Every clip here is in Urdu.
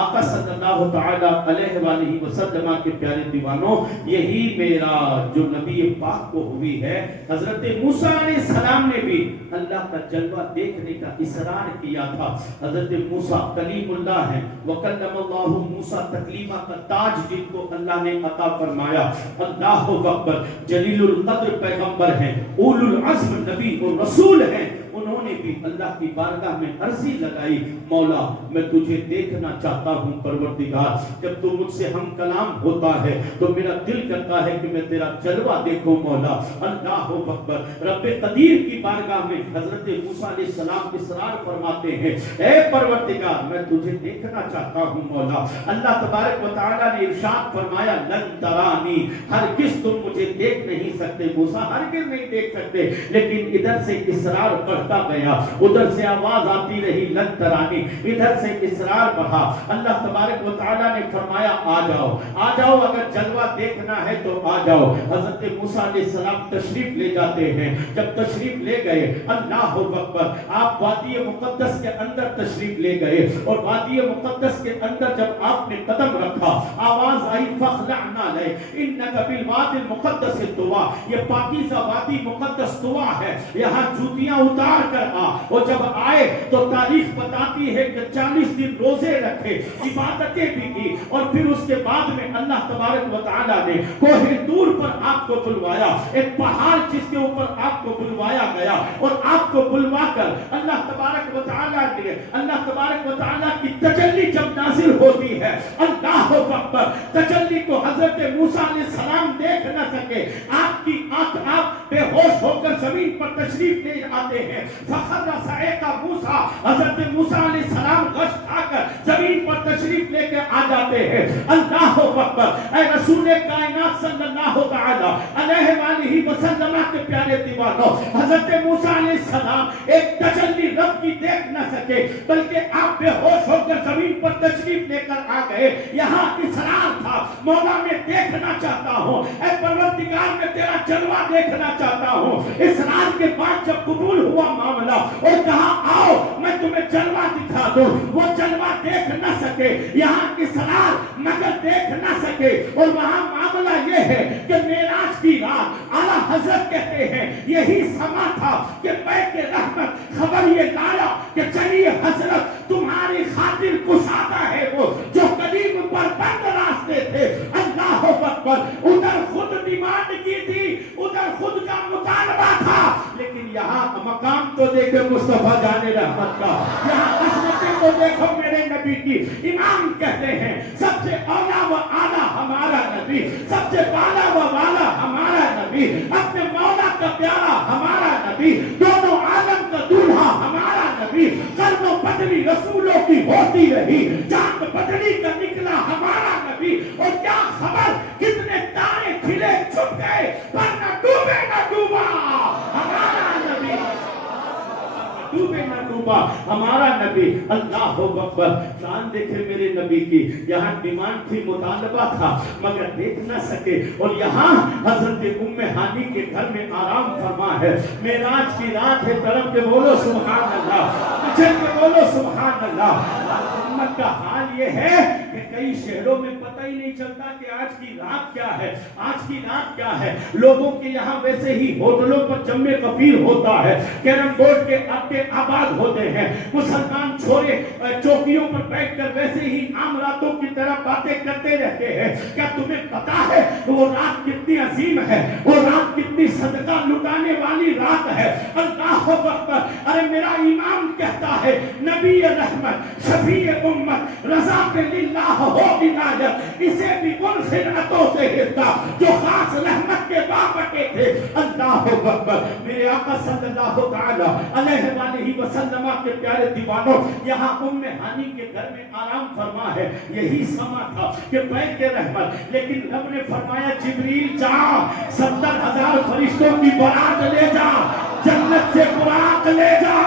آقا صلی اللہ تعالیٰ علیہ وآلہ وسلم کے پیارے دیوانوں، یہی میرا جو نبی پاک کو ہوئی ہے، حضرت موسیٰ علیہ السلام نے بھی اللہ کا جلوہ دیکھنے کا اصرار کیا تھا۔ حضرت موسیٰ کلیم اللہ ہیں، وَكَلَّمَ اللَّهُ موسیٰ تکلیمہ کا تاج جن کو اللہ نے عطا فرمایا، اللہ اکبر، جلیل القدر پیغمبر ہیں، اولو العزم نبی اور رسول ہیں، انہوں نے بھی اللہ کی بارگاہ میں عرضی لگائی، مولا میں تجھے دیکھنا چاہتا ہوں پروردگار، جب تو مجھ سے ہم کلام ہوتا ہے تو میرا دل کرتا ہے کہ میں تیرا جلوہ دیکھوں مولا۔ اللہ اکبر، رب قدیر کی بارگاہ میں حضرت موسیٰ علیہ السلام اصرار فرماتے ہیں، اے پروردگار میں تجھے دیکھنا چاہتا ہوں مولا۔ اللہ تبارک و تعالیٰ نے ارشاد فرمایا، لن ترانی، ہرگز تم مجھے دیکھ نہیں سکتے موسیٰ، ہرگز نہیں دیکھ سکتے، لیکن ادھر سے اصرار بڑھتا گیا، ادھر سے آواز آتی رہی لن ترانی، ادھر سے اصرار بڑھا۔ اللہ تبارک و تعالیٰ نے فرمایا آ جاؤ، آ جاؤ، اگر جلوہ دیکھنا ہے تو آ جاؤ۔ حضرت موسیٰ علیہ السلام تشریف لے جاتے ہیں، جب تشریف لے گئے، اللہ اکبر، آپ وادی مقدس کے اندر تشریف لے گئے، اور وادی مقدس کے اندر جب آپ نے قدم رکھا، آواز آئی فَخْلَعْ نَعْلَيْكَ إِنَّكَ بِالْوَادِ الْمُقَدَّسِ طُوَىٰ، یہ پاکیزہ وادی مقدس طویٰ ہے، یہاں جوتیاں اتار کر آ۔ اور جب آئے تو تاریخ بتاتی ہے کہ 40 دن روزے رکھے، عبادتیں بھی کی، اور پھر اس کے بعد میں اللہ تبارک و تعالیٰ نے کوہ طور پر آپ کو بلوایا، ایک پہاڑ جس کے اوپر آپ کو بلوایا گیا، اور آپ کو بلوا کر اللہ تبارک و تعالیٰ نے، اللہ تبارک و تعالیٰ کی تجلی جب نازل ہوتی ہے، اللہ اکبر، تجلی کو حضرت موسیٰ علیہ السلام دیکھ نہ سکے، آپ کی آنکھ، آپ بے ہوش ہو کر زمین پر تشریف لے آتے ہیں، فخر صعق موسیٰ، حضرت موسیٰ علیہ السلام غش کھا کر زمین پر تشریف لے کے آ جاتے ہیں۔ اللہ اکبر، اے رسول کائنات صلی اللہ تعالیٰ علیہ وآلہ وسلم کے پیارے دیوانوں، حضرت موسیٰ علیہ السلام ایک تجلی رب کی دیکھ نہ سکے، بلکہ آپ بے ہوش ہو کر زمین پر تشریف لے کر آ گئے۔ یہاں اصرار تھا، مولا میں دیکھنا چاہتا ہوں، اے پروردگار میں تیرا جلوہ دیکھنا چاہتا ہوں۔ اصرار کے بعد جب قبول ہوا معاملہ اور کہا آؤ میں تمہیں جلوہ دکھا دوں، وہ جلوہ دیکھ نہ سکے، یہاں اصرار مگر دیکھ نہ سکے، اور وہاں معاملہ یہ ہے کہ معراج کی رات اعلیٰ حضرت کہتے ہیں یہی سما تھا کہ بیت رحمت خبر یہ لایا کہ چلیے حضرت تمہاری خاطر کشادہ ہے وہ جو قدیم پر بند راستے تھے۔ اللہ اکبر، ادھر خود ڈیمانڈ کی تھی، ادھر خود کا مطالبہ تھا، لیکن یہاں مقام تو دیکھے مصطفیٰ جان رحمت کا، یہاں عظمتیں تو دیکھو میرے نبی کی۔ امام کہتے ہیں سب سے اولا و اعلیٰ ہمارا نبی، سب سے بالا و والا ہمارا نبی، اپنے مولا کا پیارا ہمارا نبی، دونوں عالم کا دولہا ہمارا نبی، قلب و بدلی رسولوں کی ہوتی رہی، چاند بدلی کا نکلا ہمارا نبی، اور کیا خبر کتنے تارے کھلے چھپ گئے پر نہ ڈوبے نہ ڈوبا ہمارا نبی، ڈوبے نہ ڈوبا ہمارا نبی۔ اللہ اکبر، شان دیکھے میرے نبی کی، یہاں ڈیمانڈ تھی، مطالبہ تھا، مگر دیکھ نہ سکے، اور یہاں حضرت ام ہانی کے گھر میں آرام فرما ہے، معراج کی رات ہے، طرف کے بولو سبحان اللہ، چل کے بولو سبحان اللہ۔ امت کا حال یہ ہے کہ کئی شہروں میں پتہ ہی نہیں چلتا کہ آج کی رات کیا ہے، آج کی رات کیا ہے۔ لوگوں کے یہاں ویسے ہی ہوٹلوں پر جمع کثیر ہوتا ہے، کیرم بورڈ کے اڈے آباد ہوتے ہیں، مسلمان چھوڑے چوکیوں پر بیٹھ کر ویسے ہی عام راتوں کی طرح باتیں کرتے رہتے ہیں۔ کیا تمہیں پتا ہے وہ رات کتنی عظیم ہے، وہ رات کتنی صدقہ لٹانے والی رات ہے؟ اللہ اکبر، ارے میرا امام کہتا ہے نبی رحمت، شفیع امت، رضا للہ ہو عنایت، اسے بھی ان خدمتوں سے حصہ جو خاص رحمت کے بابٹے تھے۔ اللہ اکبر، میرے آقا صلی اللہ تعالی علیہ وآلہ وسلم کے پیارے دیوانوں، یہاں ام ہانی کے گھر میں آرام فرما ہے، یہی سما تھا کہ بیت رحمت، لیکن رب نے فرمایا جبریل جا 70,000 فرشتوں کی بارات لے جا، جنت سے براق لے جا،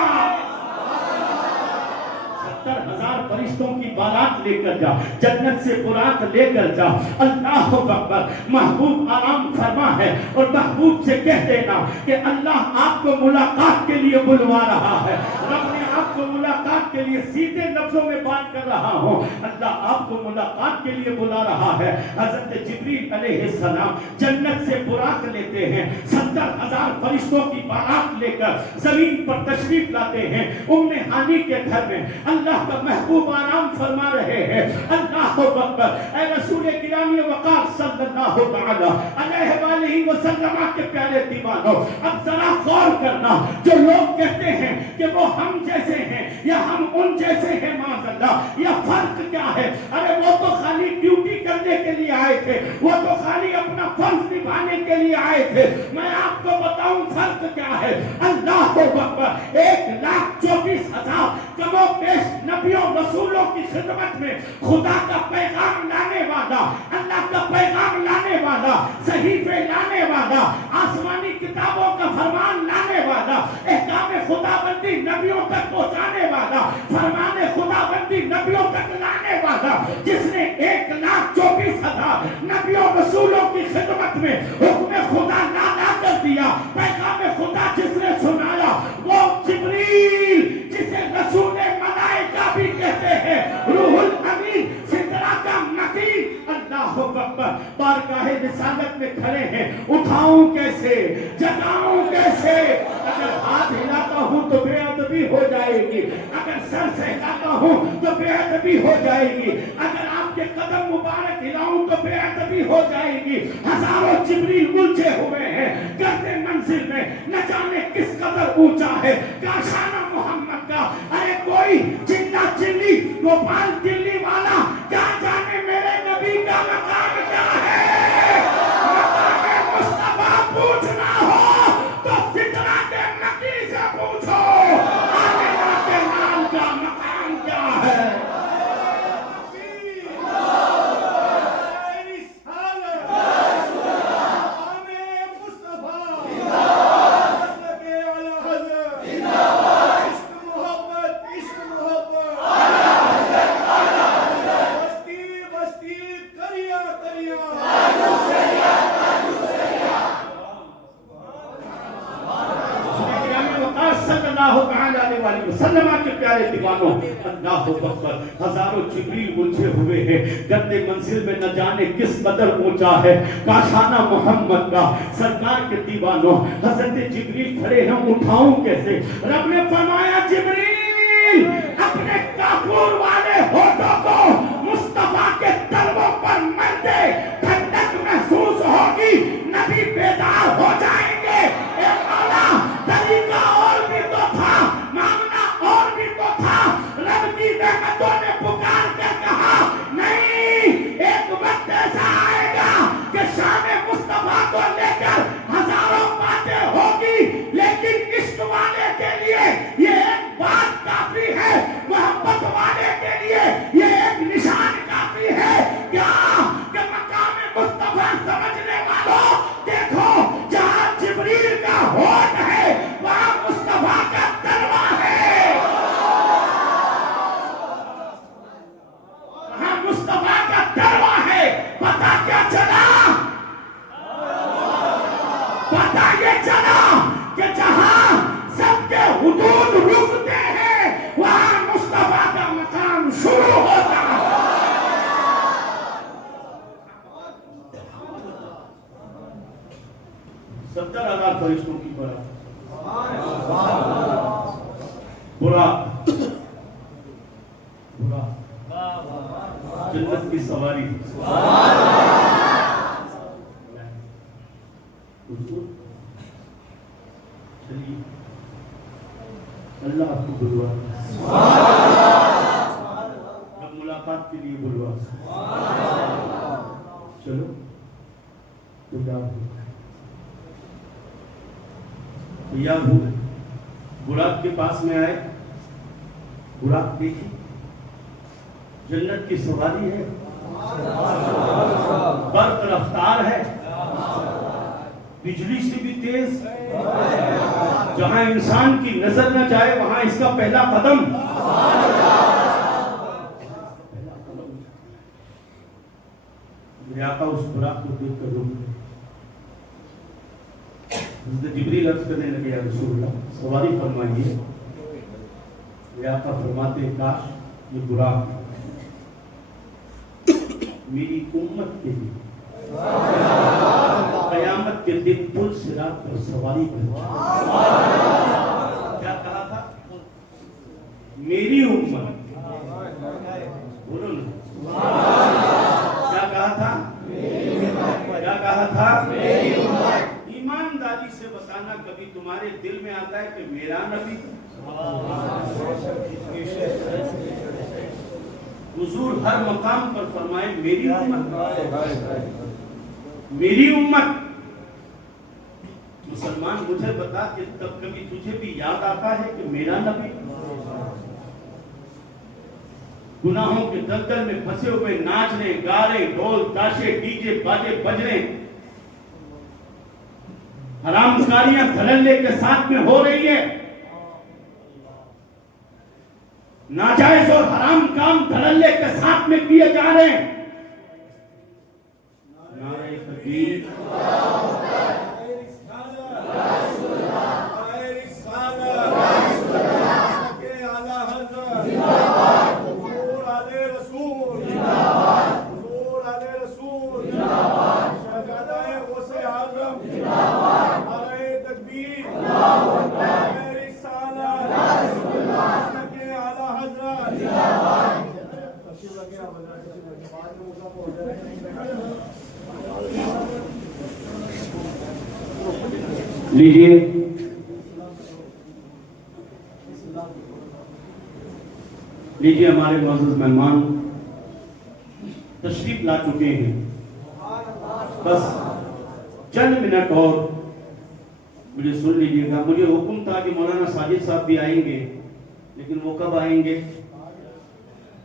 70,000 فرشتوں کی بارات لے کر جا، جنت سے براق لے کر جا۔ اللہ اکبر، محبوب آرام فرما ہے، اور محبوب سے کہہ دینا کہ اللہ آپ کو ملاقات کے لیے بلوا رہا ہے۔ رب نے آپ کو ملاقات کے لیے سیدھے لفظوں میں بات کر رہا ہوں. اللہ آپ کو ملاقات کے لیے بلا رہا ہے. حضرت جبریل علیہ السلام جنت سے براق لیتے ہیں. 70,000 فرشتوں کی بارات لے کر زمین پر تشریف لاتے ہیں. ام ہانی کے گھر میں اللہ کا محبوب آرام فرما رہے ہیں. اللہ اکبر. اے رسول گرامی وقار صلی اللہ تعالی علیہ وآلہ وسلم کے پیارے دیوانوں, اب ذرا غور کرنا. جو لوگ کہتے ہیں کہ وہ ہم جیسے ہیں یا ہم ان جیسے ہیں, معاذ اللہ, یا فرق کیا ہے؟ ارے وہ تو خالی ڈیوٹی کرنے کے لیے آئے تھے, وہ تو خالی اپنا فرض نبھانے کے لیے آئے تھے. میں آپ کو بتاؤں فرق کیا ہے. اللہ اکبر. 1,24,000 کم و بیش نبیوں رسولوں کی خدمت میں خدا کا پیغام لانے والا, اللہ کا پیغام لانے والا, صحیفے لانے والا, آسمانی کتابوں کا فرمان لانے والا, احکام خدا بندی نبیوں تک پہنچانے والا, فرمان خدا بندی نبیوں تک لانے والا, جس نے 1,24,000 نبیوں رسولوں کی خدمت میں حکم خدا لا کر دیا, پیغام خدا جس نے سنایا, وہ جبریل جسے رسول ملائکہ بھی کہتے ہیں, روح الامین, سدرہ کا مکین. اللہ اکبر. بارگاہ رسالت میں کھڑے ہیں, اٹھاؤں کیسے, جگاؤں کیسے؟ اگر ہاتھ ہلاتا ہوں تو بے ادبی ہو جائے گی, اگر سر سے ہلاتا ہوں تو بے ادبی ہو جائے گی, اگر آپ کے قدم مبارک ہلاؤں تو بے ادبی ہو جائے گی. ہزاروں جبریل الجھے ہوئے ہیں گرد منزل میں, نہ جانے کس قدر اونچا ہے کاشانہ محمد کا. ارے کوئی چلا چلی گوپال دلی والا, کیا جانے میرے نبی کا مقام کیا ہے. مقام مصطفیٰ پوچھنا ہو تو سدرہ کے مکی سے پوچھو, آمنہ کے نام کا مقام کیا ہے. وسلم کے پیارے دیوانوں, اللہ اکبر. ہزاروں جبریل الجھے ہوئے ہیں گرد منزل میں, نہ جانے کس قدر اونچا ہے کاشانہ محمد کا. سرکار کے دیوانوں, حضرت جبریل کھڑے ہیں, اٹھاؤں کیسے؟ رب نے فرمایا جبریل اپنے کافور والے ہونٹوں کو مصطفیٰ کے تلووں پر مل دے, ٹھنڈک محسوس ہوگی, نبی بیدار ہو جائیں گے. اے مولا, طریقہ اور بھی تو تھا, مانگنا اور بھی تو تھا. رب کی نعمتوں نے پکار کے کہا نہیں, ایک وقت ایسا آئے گا کہ شان مصطفیٰ کو لے کر ہزاروں باتیں ہوگی, لیکن عشق والے کے لیے یہ ایک بات کافی ہے, محبت والے کے لیے یہ ایک نشان کافی ہے. کیا کہ مقام مصطفیٰ سمجھنے والوں, دیکھو جہاں جبریل کا ہونٹ ہے وہاں مصطفیٰ کا تلوہ ہے, وہاں مصطفیٰ کا تلوہ ہے. پتہ کیا چلا؟ پتہ یہ چلا کہ جہاں سب کے حدود رکتے ہیں وہاں مصطفیٰ کا مقام شروع ہوتا ہے. 70,000 فرشتوں کی بارات, براق, جنت کی سواری. چلیے اللہ آپ کو بلوا, اب ملاقات کے لیے بلوا. چلو یا براق کے پاس میں آئے, براق دیکھی, جنت کی سواری ہے, برق رفتار ہے, بجلی سے بھی تیز, جہاں انسان کی نظر نہ جائے وہاں اس کا پہلا قدم. میرے آقا اس براق کو دیکھ کر رک گئے. حضرت جبریل عرض کرنے لگے, یا رسول اللہ سواری فرمائیے. میرے آقا فرماتے ہیں کاش یہ براق میری امت کے لیے قیامت کے دن پل صراط پر سواری بن جائے۔ کیا کہا تھا؟ میری امت، بولو نا، کیا کہا تھا؟ کیا کہا تھا؟ ایمانداری سے بتانا کبھی تمہارے دل میں آتا ہے کہ میرا نبی؟ حضور ہر مقام پر فرمائے میری امت، میری امت۔ مسلمان مجھے بتا کہ تب کبھی تجھے بھی یاد آتا ہے کہ میرا نبی؟ گناہوں کے دلدل میں پھنسے ہوئے ناچ رہے، گا رہے، ڈھول تاشے ڈی جے باجے بج رہے، حرام کاریاں دھڑلے کے ساتھ میں ہو رہی ہے، ناجائز اور حرام کام دھڑلے کے ساتھ میں کیے جا رہے ہیں۔ نعرہ تکبیر، لیجئے لیجئے ہمارے معزز مہمان تشریف لا چکے ہیں، بس چند منٹ اور مجھے سن لیجئے گا۔ مجھے حکم تھا کہ مولانا ساجد صاحب بھی آئیں گے، لیکن وہ کب آئیں گے؟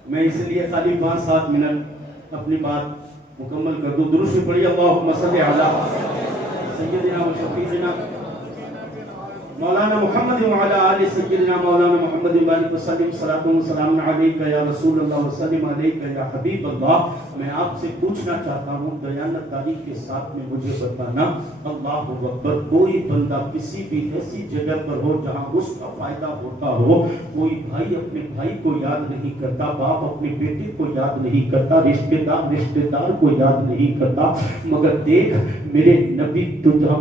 میں اس لیے خالی 5-7 منٹ اپنی بات مکمل کر دوں۔ درود پڑھیے اللہم صلی علی سیدنا و شفیعنا مولانا محمد وعلی آل سیدنا مولانا محمد وبارک وسلم، صلاۃ و سلام علیک یا رسول اللہ وسلم علیک یا حبیب اللہ۔ میں آپ سے پوچھنا چاہتا ہوں، دیانتداری کے ساتھ میں مجھے بتانا، اللہ اکبر، کوئی بندہ کسی بھی ایسی جگہ پر ہو جہاں اس کا فائدہ ہوتا ہو، کوئی بھائی اپنے بھائی کو یاد نہیں کرتا، باپ اپنے بیٹے کو یاد نہیں کرتا، رشتہ دار کو یاد نہیں کرتا، مگر دیکھ میرے نبی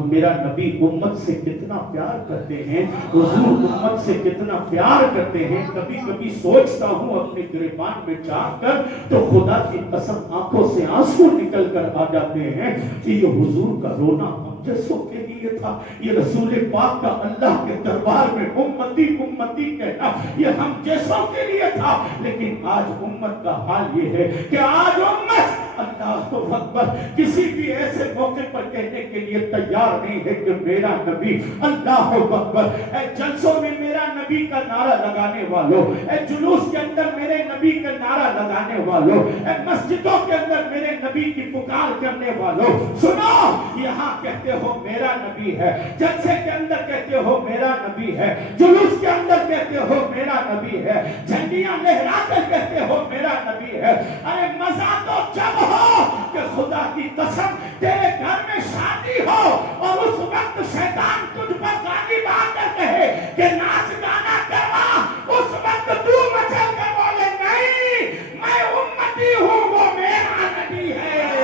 میرا نبی امت سے کتنا پیار کرتے ہیں، حضور امت سے کتنا پیار کرتے ہیں۔ کبھی کبھی سوچتا ہوں اپنے گریبان میں جھانک کر تو خدا کی قسم آنکھوں سے آنسو نکل کر آ جاتے ہیں کہ یہ حضور کا رونا ہم جیسوں کے لیے تھا، یہ رسول پاک کا اللہ کے دربار میں امتی امتی کہنا یہ ہم جیسوں کے لیے تھا۔ لیکن آج امت کا حال یہ ہے کہ آج امت اللہ اکبر کسی بھی ایسے موقع پر کہنے کے لیے تیار نہیں ہے کہ میرا نبی، اللہ اکبر، اے جلسوں میں میرا نبی کا نعرہ لگانے والوں، اے جلوس کے اندر میرے نبی کا نعرہ لگانے والوں، اے مسجدوں کے اندر میرے نبی کی پکار کرنے والوں، سنو، یہاں کہتے ہو میرا نبی ہے، جلسے کے اندر کہتے ہو میرا نبی ہے، جلوس کے اندر کہتے ہو میرا نبی ہے، جھنڈیاں لہرا کر کہتے ہو میرا نبی ہے۔ ارے مزہ تو جب ہو کہ خدا کی قسم تیرے گھر میں شادی ہو اور اس وقت شیطان تجھ پر غالب آ کر کہے کہ ناچ گانا کروا، اس وقت تو مچل کر بولے نہیں، میں امتی ہوں، وہ میرا نبی ہے،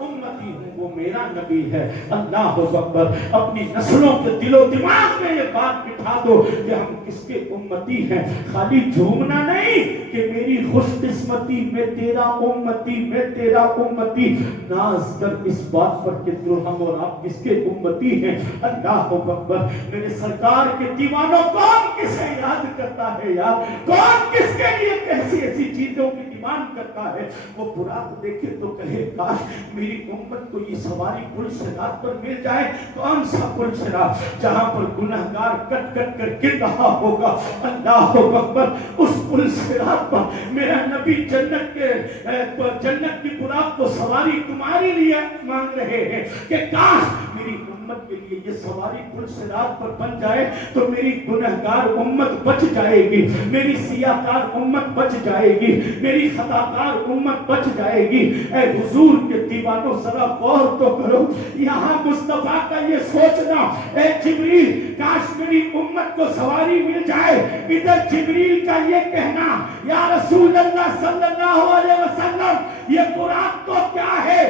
امتی ہوں، وہ میرا نبی ہے۔ اللہ اکبر، اپنی نسلوں کے دل و دماغ میں یہ بات بٹھا دو کہ ہم کس کے امتی ہیں، خالی جھومنا نہیں کہ میری خوش قسمتی میں تیرا امتی، میں تیرا امتی، ناز کر اس بات پر کہ ہم اور آپ کس کے امتی ہیں۔ اللہ اکبر، میرے سرکار کے دیوانوں، کون کسے یاد کرتا ہے یار، کون کس کے لیے کیسی ایسی چیزوں کی ڈیمانڈ کرتا ہے۔ وہ براق دیکھے تو کہے کاش میری امت کو یہ سواری پل صراط پر مل جائے۔ کون سا پل صراط؟ جہاں پر گنہگار کٹ کٹ کر گر رہا ہوگا۔ اللہ اکبر، اس پل صراط پر میرا نبی جنت کی براق کو سواری تمہارے لیے مانگ رہے ہیں کہ کاش میری امت کے لیے یہ سواری پل صراط پر بن جائے تو میری گنہگار امت بچ جائے گی، میری سیاہکار امت بچ جائے گی، میری خطاکار امت بچ جائے گی۔ اے حضور کے دیوانوں ذرا غور تو کرو، یہاں مصطفیٰ کا یہ سوچنا، اے جبریل کاش میری امت کو سواری مل جائے، ادھر جبریل کا یہ کہنا یا رسول اللہ صلی اللہ علیہ وسلم یہ قرآن تو کیا ہے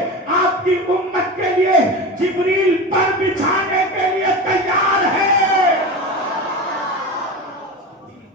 آپ کی امت کے لیے جبریل پر بچھانے کے لیے تیار ہے،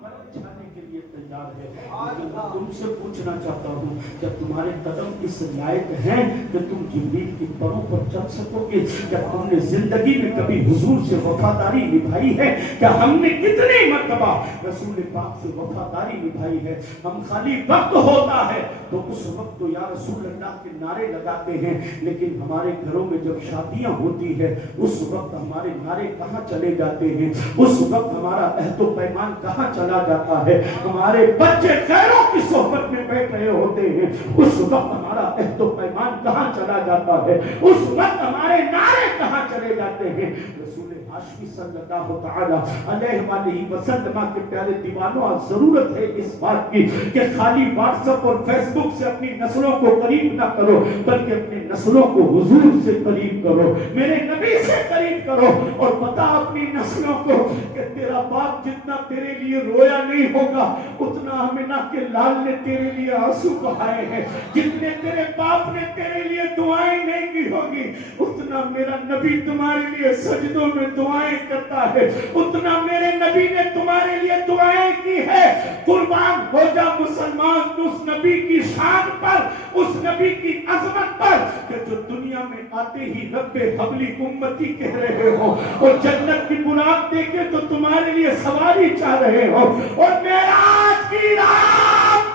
بچھانے کے لیے تیار ہے۔ لیکن میں تم سے پوچھنا چاہتا ہوں کہ تمہارے قدم اس لائق ہیں کہ تم جبریل کی پروں پر چل سکو گے؟ کیا تم نے زندگی میں کبھی حضور سے وفاداری نبھائی ہے؟ کیا ہم نے کتنی مرتبہ رسول پاک سے وفاداری نبھائی ہے؟ ہم خالی وقت ہوتا ہے تو اس وقت تو یا رسول اللہ کے نعرے لگاتے ہیں، لیکن ہمارے گھروں میں جب شادیاں ہوتی ہے اس وقت ہمارے نعرے کہاں چلے جاتے ہیں؟ اس وقت ہمارا عہد و پیمان کہاں چلا جاتا ہے؟ ہمارے بچے غیروں کی صحبت میں بیٹھ رہے ہوتے ہیں، اس وقت ہمارا عہد و پیمان کہاں چلا جاتا ہے؟ اس وقت ہمارے نعرے کہاں چلے جاتے ہیں؟ رسول ہاشمی صلی اللہ تعالی علیہ وآلہ وسلم کے پیارے دیوانوں، ضرورت ہے اس بات کی کہ خالی واٹس ایپ اور فیس بک سے اپنی نسلوں کو قریب نہ کرو، بلکہ اپنی نسلوں کو حضور سے قریب کرو، میرے نبی سے قریب کرو، اور بتا اپنی نسلوں کو کہ تیرا باپ جتنا تیرے لیے رویا نہیں ہوگا اتنا آمنہ کے لال نے تیرے لیے آنسو بہائے ہیں، جتنے تیرے باپ نے تیرے لیے دعائیں نہیں کی ہوگی اتنا میرا نبی تمہارے لیے سجدوں میں دعائیں کرتا ہے، اتنا میرے نبی نے تمہارے لیے دعائیں کی ہے۔ قربان ہو جا مسلمان اس نبی کی شان پر، اس نبی کی عظمت پر کہ جو دنیا میں آتے ہی رب حبلی امتی کہہ رہے ہو، اور جنت کی بنیاد دیکھے تو تمہارے لیے سواری چاہ رہے ہو، اور معراج کی رات،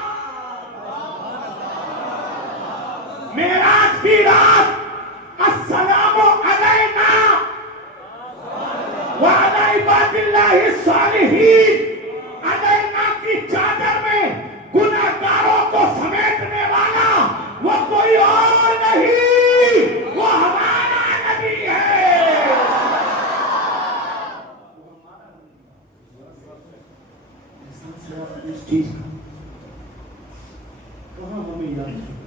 معراج کی رات السلام علینا وعلی عباد اللہ الصالحین علینا کی چادر میں گناہگاروں کو سمیٹنے والا وہ کوئی اور نہیں، وہ ہمارا نبی ہے۔ اس چیز کہاں ہمیں یاد ہے؟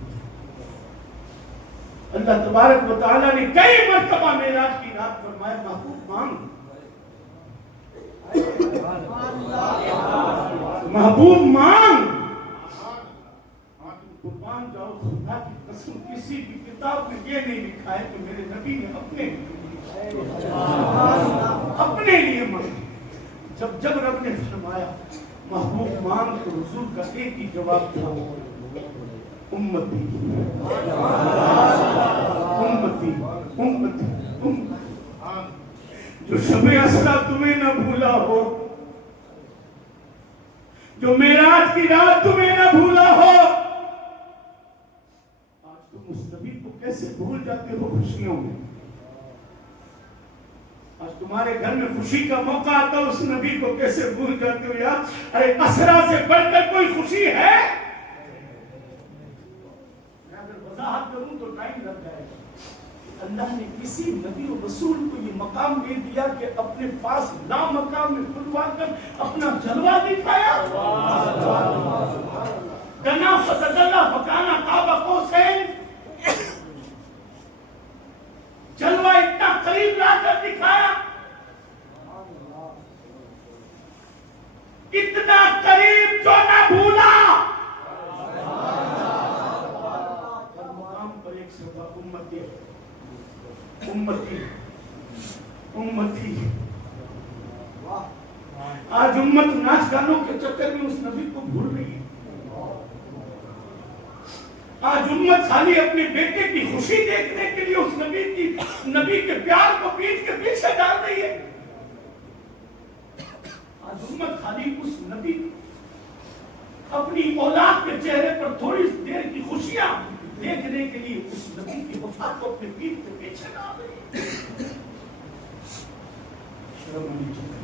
اللہ تبارک و تعالیٰ نے کئی مرتبہ معراج کی رات فرمایا محبوب مانگ، محبوب مانگ، قربان جاؤ خدا کی قسم کسی بھی کتاب میں یہ نہیں لکھا ہے کہ میرے نبی نے اپنے لیے مانگا۔ جب رب نے فرمایا محبوب مانگ تو حضور کا ایک ہی جواب تھا، امتی امتی امتی امتی، جو شب اسریٰ تمہیں نہ بھولا ہو، جو معراج کی رات تمہیں نہ بھولا ہو، آج تم اس نبی کو کیسے بھول جاتے ہو خوشیوں میں؟ آج تمہارے گھر میں خوشی کا موقع آتا ہے، اس نبی کو کیسے بھول جاتے ہو یار؟ ارے اسریٰ سے بڑھ کر کوئی خوشی ہے؟ میں اگر وضاحت کروں تو ٹائم لگ جائے گا۔ اللہ نے کسی نبی و رسول کو یہ مقام دے دیا کہ اپنے پاس لا مقام میں کھلوا کر اپنا جلوہ دکھایا۔ دنا فتدلہ فکانا قاب قوسین، جلوہ اتنا قریب لا کر دکھایا، اتنا قریب جو نہ بھولا۔ ہر مقام پر ایک صفحہ امتی امتی امتی۔ آج امت ناچ گانوں کے چکر میں اس نبی کو بھول رہی ہے۔ آج امت خالی اپنے بیٹے کی خوشی دیکھنے کے لیے اس نبی کے پیار کو پیٹ کے پیچھے ڈال رہی ہے۔ آج امت خالی اس نبی اپنی اولاد کے چہرے پر تھوڑی دیر کی خوشیاں دیکھنے کے لیے اس نبی کی وفات کو اپنے پیٹ کے پیچھے ڈال رہی ہے۔ شرم آنی چاہیے،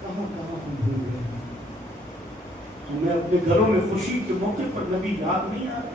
کہاں ہم بھول گئے؟ ہمیں اپنے گھروں میں خوشی کے موقع پر نبی یاد نہیں آ رہا،